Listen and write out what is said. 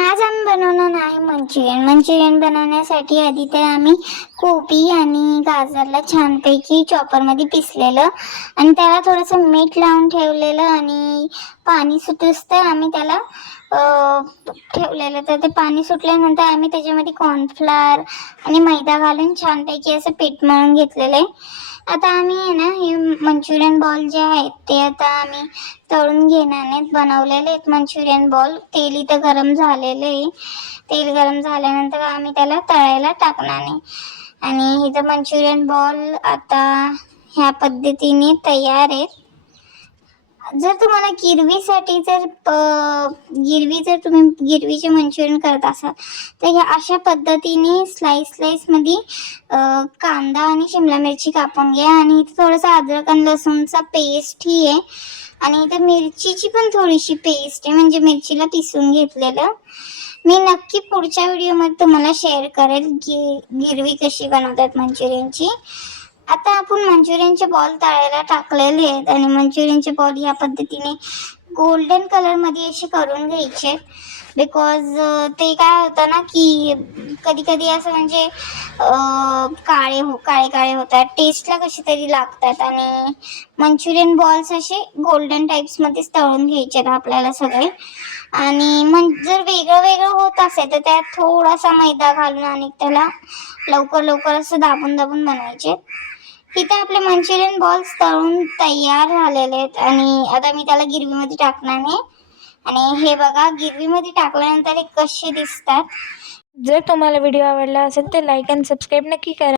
आज आम्ही बनवणार आहे मंचुरियन बनवण्यासाठी आधी तर आम्ही कोबी आणि गाजरला छानपैकी चॉपरमध्ये पिसलेलं आणि त्याला थोडंसं मीठ लावून ठेवलेलं आणि पाणी सुटूस्तर आम्ही त्याला ठेवलेलं. तर ते पाणी सुटल्यानंतर आम्ही त्याच्यामध्ये कॉर्नफ्लॉवर आणि मैदा घालून छानपैकी असं पीठ मळून घेतलेलं आहे. आता आम्ही आहे ना हे मंचुरियन बॉल जे आहेत ते आता आम्ही तळून घेणार आहेत. बनवलेले आहेत मंचुरियन बॉल. तेल इथं गरम झालेलं आहे. तेल गरम झाल्यानंतर आम्ही त्याला तळायला टाकणार आहे आणि इथं मंचुरियन बॉल आता ह्या पद्धतीने तयार आहेत. जर तुम्हाला गिरवीसाठी जर तुम्ही गिरवीचे मंचुरियन करत असाल तर ह्या अशा पद्धतीने स्लाईसमध्ये कांदा आणि शिमला मिरची कापून घ्या आणि इथे थोडंसं अद्रक आणि लसूणचा पेस्टही आहे आणि इथे मिरचीची पण थोडीशी पेस्ट आहे, म्हणजे मिरचीला पिसून घेतलेलं. मी नक्की पुढच्या व्हिडिओमध्ये तुम्हाला शेअर करेल गिरवी कशी बनवतात मंचुरियनची. आता आपण मंचुरियनचे बॉल तळायला टाकलेले आहेत आणि मंचुरियनचे बॉल ह्या पद्धतीने गोल्डन कलरमध्ये असे करून घ्यायचे. बिकॉज ते काय होतं ना की कधी कधी असं म्हणजे काळे होतात, टेस्टला कशी तरी लागतात आणि मंचुरियन बॉल्स असे गोल्डन टाईप्समध्येच तळून घ्यायचे आपल्याला सगळे. आणि जर वेगळं होत असेल तर त्यात थोडासा मैदा घालून आणि त्याला लवकर असं दाबून बनवायचे. इथे आपले मंचुरियन बॉल्स तळून तयार झालेले आहेत आणि आता मी त्याला गिरवीमध्ये टाकणार आहे आणि हे बघा गिरवीमध्ये टाकल्यानंतर हे कसे दिसतात. जर तुम्हाला व्हिडिओ आवडला असेल तर लाईक आणि सबस्क्राईब नक्की करा.